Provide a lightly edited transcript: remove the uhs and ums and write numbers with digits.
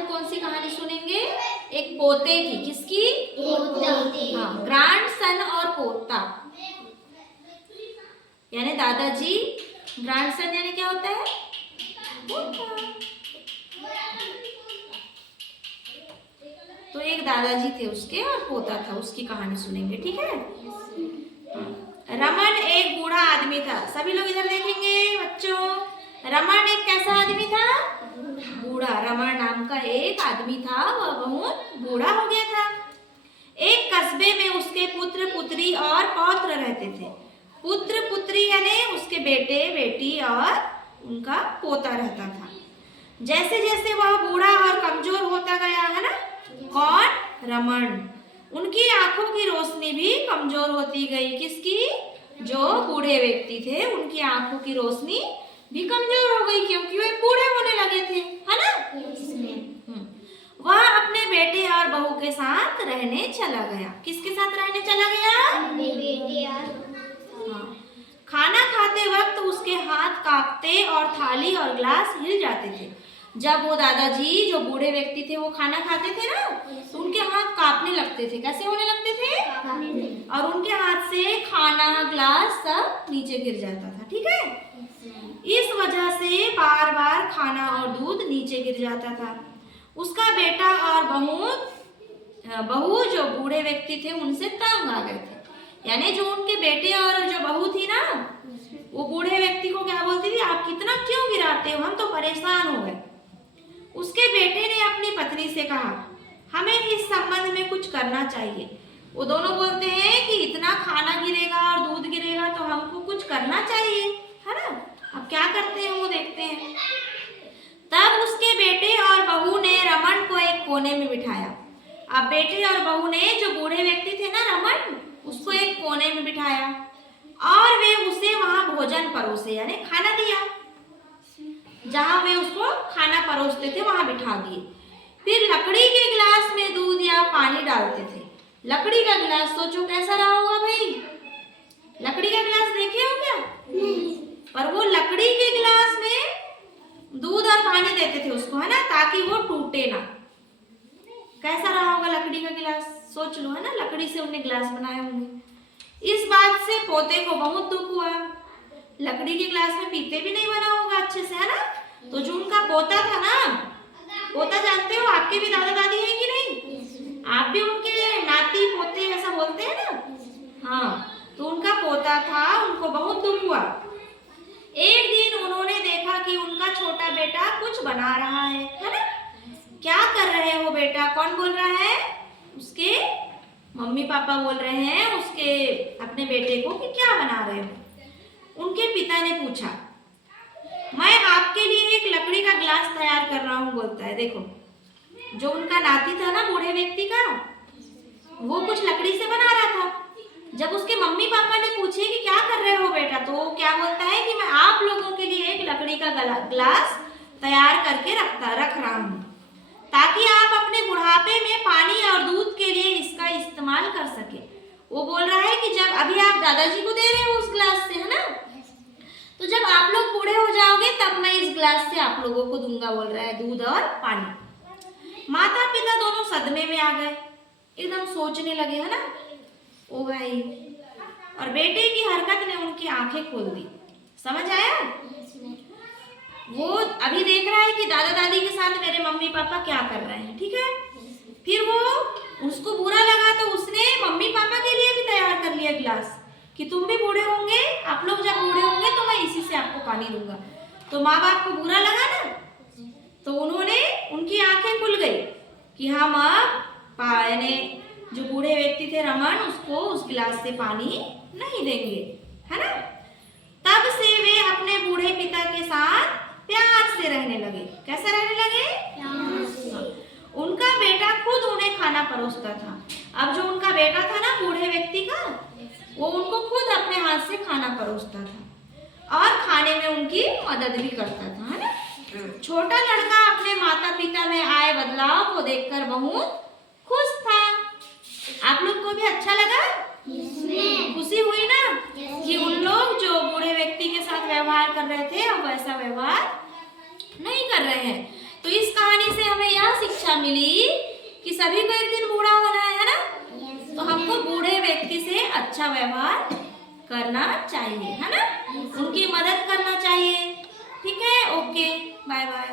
हम कौन सी कहानी सुनेंगे? एक पोते की। किसकी? पोते। हाँ, ग्रैंड सन और पोता, यानी दादाजी। ग्रैंड सन यानी क्या होता है? पोता। तो एक दादाजी थे उसके और पोता था, उसकी कहानी सुनेंगे, ठीक है? रमन एक बूढ़ा आदमी था। सभी लोग इधर देखेंगे बच्चों। रमन एक कैसा आदमी था? बूढ़ा। रमन नाम का एक आदमी था, वह बहुत बूढ़ा हो गया था। एक कस्बे में उसके पुत्र पुत्री और पौत्र रहते थे। पुत्र पुत्री यानी उसके बेटे बेटी और उनका पोता रहता था। जैसे जैसे वह बूढ़ा और कमजोर होता गया, है ना? कौन? रमन। उनकी आंखों की रोशनी भी कमजोर होती गई। किसकी? जो बूढ़े व्यक्ति थे उनकी आंखों की रोशनी भी कमजोर हो गई, क्योंकि वे बूढ़े होने लगे थे, है ना? वह अपने बेटे और बहू के साथ रहने चला गया। किसके साथ रहने चला गया? बेटे और हाँ। खाना खाते वक्त उसके हाथ कांपते और थाली और ग्लास हिल जाते थे। जब वो दादाजी जो बूढ़े व्यक्ति थे वो खाना खाते थे ना, तो उनके हाथ कांपने लगते थे। कैसे होने लगते थे? और उनके हाथ से खाना ग्लास सब नीचे गिर जाता था, ठीक है? इस वजह से बार बार खाना और दूध नीचे गिर जाता था। उसका बेटा और बहू जो बूढ़े व्यक्ति थे उनसे तंग आ गए थे। यानी जो उनके बेटे और जो बहू थी ना, वो बूढ़े व्यक्ति को क्या बोलती थी? आप कितना क्यों गिराते हो, हम तो परेशान हो गए। उसके बेटे ने अपनी पत्नी से कहा, हमें इस संबंध में कुछ करना चाहिए। वो दोनों बोलते हैं कि इतना खाना गिरेगा और दूध गिरेगा तो हमको कुछ करना चाहिए, है ना? अब क्या करते हैं वो देखते हैं। तब उसके बेटे और बहू ने रमन को एक कोने में बिठाया। अब बेटे और बहू ने जो बूढ़े व्यक्ति थे ना रमन, उसको एक कोने में बिठाया और वे उसे वहां भोजन परोसे, यानी खाना दिया। जहां वे उसको खाना परोसते थे वहां बिठा दिए। फिर लकड़ी के गिलास में दूध या पानी डालते थे। लकड़ी का गिलास सोचो कैसा रहा होगा भाई? लकड़ी का गिलास देखे हो क्या? पर वो लकड़ी के गिलास में दूध और पानी देते थे उसको, है ना, ताकि वो टूटे ना। कैसा रहा होगा लकड़ी का गिलास? सोच लो, है ना, लकड़ी से उन्हें गिलास बनाए होंगे। इस बात से पोते को बहुत दुख हुआ। लकड़ी के गिलास में पीते भी नहीं बना होगा अच्छे से, है ना? तो जो उनका पोता था ना, पोता जानते हो आपके भी दादा दादी हैं कि नहीं? आप भी उनके नाती पोते ऐसा बोलते हैं ना? हाँ, तो उनका पोता था, उनको बहुत दुख हुआ। एक दिन उन्होंने देखा कि उनका छोटा बेटा कुछ बना रहा है ना? क्या कर रहे हो बेटा? कौन बोल रहा है? उसके मम्मी पापा बोल रहे हैं उसके अपने बेटे को कि क्या बना रहे हो? उनके पिता ने पूछा। मैं आपके लिए एक लकड़ी का गिलास तैयार कर रहा हूँ, बोलता है। देखो, जो उनका नाती था ना बूढ़े व्यक्ति का, वो कुछ लकड़ी से बना रहा था। जब उसके मम्मी पापा ने पूछे कि क्या कर रहे हो बेटा, तो वो क्या बोलता है कि मैं आप लोगों के लिए एक लकड़ी का गिलास तैयार करके रख रहा हूँ, ताकि आप अपने बुढ़ापे में पानी और दूध के लिए इसका इस्तेमाल कर सके। वो बोल रहा है कि जब अभी आप दादाजी को दे रहे हो उस गिलास से, है ना, तो जब आप लोग बूढ़े हो जाओगे तब मैं इस गिलास से आप लोगों को दूंगा, बोल रहा है, दूध और पानी। माता पिता दोनों सदमे में आ गए, एकदम सोचने लगे, है ना, ओ भाई। और बेटे की हरकत ने उनकी आंखें खोल दी। समझ आया? वो अभी देख रहा है कि दादा दादी के साथ मेरे मम्मी पापा क्या कर रहे हैं, ठीक है? फिर वो उसको बुरा लगा तो उसने मम्मी पापा के लिए भी तैयार कर लिया गिलास कि तुम भी बूढ़े होंगे, आप लोग जब बूढ़े होंगे तो मैं इसी से आपको पानी दूंगा। तो माँ बाप को बुरा लगा ना, तो उन्होंने उनकी आंखें खुल गई कि हम अब यानी जो बूढ़े व्यक्ति थे रमन, उसको उस गिलास से पानी नहीं देंगे, है ना? तब से वे अपने बूढ़े पिता के साथ प्यार से रहने लगे। कैसे रहने लगे? प्यार से। उनका बेटा खुद उन्हें खाना परोसता था। अब जो उनका बेटा था ना बूढ़े व्यक्ति का, वो उनको खुद अपने हाथ से खाना परोसता था और खाने में उनकी मदद भी करता था, है ना? छोटा लड़का अपने माता पिता में आए बदलाव को देखकर बहुत खुश था। आप लोग को भी अच्छा लगा? खुशी हुई ना कि उन लोग जो बूढ़े व्यक्ति के साथ व्यवहार कर रहे थे अब वैसा व्यवहार नहीं कर रहे हैं। तो इस कहानी से हमें यह शिक्षा मिली कि सभी को एक दिन बूढ़ा होना है ना, तो हमको बूढ़े व्यक्ति से अच्छा व्यवहार करना चाहिए, है ना, उनकी मदद करना चाहिए। ठीक है, ओके, बाय बाय।